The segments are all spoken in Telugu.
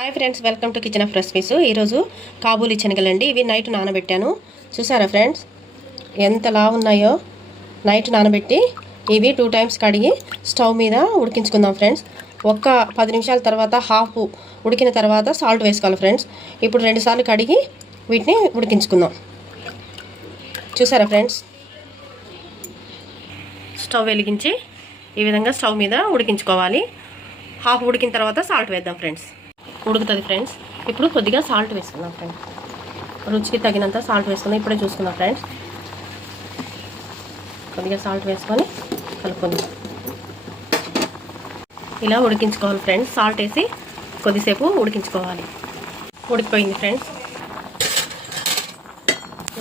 Hi friends, welcome to kitchen of recipes. ఈరోజు కాబూలీ శనగలండి. ఇవి నైట్ నానబెట్టాను. చూసారా ఫ్రెండ్స్ ఎంతలా ఉన్నాయో. నైట్ నానబెట్టి ఇవి 2 టైమ్స్ కడిగి స్టవ్ మీద ఉడికించుకుందాం ఫ్రెండ్స్. ఒక్క 10 నిమిషాల తర్వాత హాఫ్ ఉడికిన తర్వాత సాల్ట్ వేసుకోవాలి ఫ్రెండ్స్. ఇప్పుడు 2 సార్లు కడిగి వీటిని ఉడికించుకుందాం. చూసారా ఫ్రెండ్స్, స్టవ్ వెలిగించి ఈ విధంగా స్టవ్ మీద ఉడికించుకోవాలి. హాఫ్ ఉడికిన తర్వాత సాల్ట్ వేద్దాం ఫ్రెండ్స్. ఉడుకుతుంది ఫ్రెండ్స్. ఇప్పుడు కొద్దిగా సాల్ట్ వేసుకుందాం ఫ్రెండ్స్. రుచికి తగినంత సాల్ట్ వేసుకుందాం. ఇప్పుడే చూసుకుందాం ఫ్రెండ్స్. కొద్దిగా సాల్ట్ వేసుకొని కలుపుకుందాం. ఇలా ఉడికించుకోవాలి ఫ్రెండ్స్. సాల్ట్ వేసి కొద్దిసేపు ఉడికించుకోవాలి. ఉడికిపోయింది ఫ్రెండ్స్.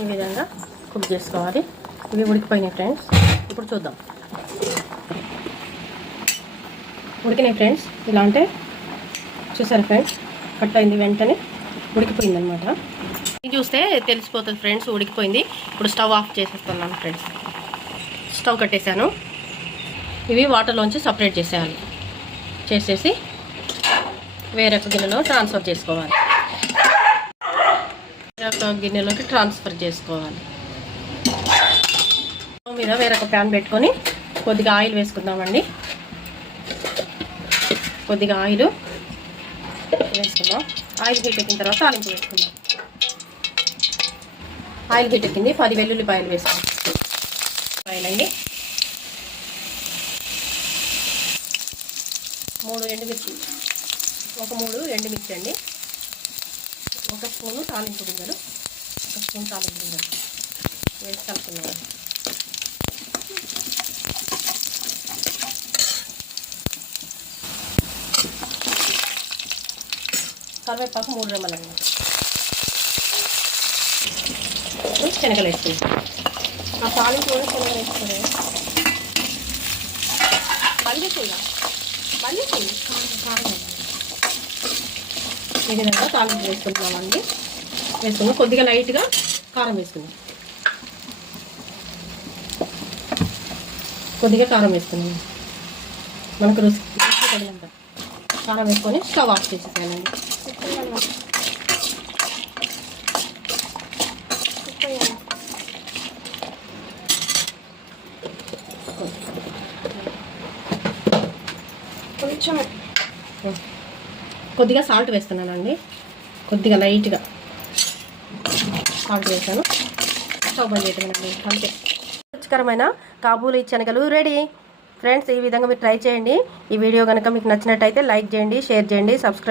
ఈ విధంగా కుక్ చేసుకోవాలి. ఇవి ఉడికిపోయినాయి ఫ్రెండ్స్. ఇప్పుడు చూద్దాం. ఉడికినాయి ఫ్రెండ్స్. ఇలా అంటే చూసారు ఫ్రెండ్స్, కట్ అయింది, వెంటనే ఉడికిపోయింది అనమాట. ఇది చూస్తే తెలిసిపోతుంది ఫ్రెండ్స్ ఉడికిపోయింది. ఇప్పుడు స్టవ్ ఆఫ్ చేసేస్తున్నాను ఫ్రెండ్స్. స్టవ్ కట్టేసాను. ఇవి వాటర్లోంచి సపరేట్ చేసేయాలి. చేసేసి వేరొక గిన్నెలో ట్రాన్స్ఫర్ చేసుకోవాలి. వేరొక గిన్నెలోకి ట్రాన్స్ఫర్ చేసుకోవాలి. స్టవ్ మీద వేరొక ప్యాన్ పెట్టుకొని కొద్దిగా ఆయిల్ వేసుకుందామండి. కొద్దిగా ఆయిల్ వేసుకుందాం. ఆయిల్ హీట్ ఎక్కిన తర్వాత తాలింపు వేసుకుందాం. ఆయిల్ హీట్ ఎక్కింది. 10 వెల్లుల్లిపాయలు వేసుకుందాం. ఆయిలండి. 3 ఎండుమిర్చి, 3 ఎండుమిర్చి అండి. 1 స్పూను తాలింపు గింజలు, 1 స్పూన్ తాలింపు గింజలు వేసి కలుపుకున్నాం. కరివేపాకు 3 రెమ్మలు అన్నమాట. శనగలు వేసుకుంది. ఆ తాలింపు కూడా శనగలు వేసుకునే ఈ విధంగా తాలింపు వేసుకుంటున్నామండి. వేసుకున్నాం. కొద్దిగా లైట్గా కారం వేసుకుందాం. కొద్దిగా కారం వేసుకున్నాం. మనకు రుచి తగినంత కారం వేసుకొని స్టవ్ ఆఫ్ చేసేసానండి. కొంచెం కొద్దిగా సాల్ట్ వేస్తున్నానండి. కొద్దిగా లైట్గా సాల్ట్ వేసాను. స్టవ్ బంద్ చేయటమేనండి, అంతే. రుచికరమైన కాబూలీ శనగలు రెడీ ఫ్రెండ్స్. ఈ విధంగా మీరు ట్రై చేయండి. ఈ వీడియో కనుక మీకు నచ్చినట్టయితే లైక్ చేయండి, షేర్ చేయండి, సబ్స్క్రైబ్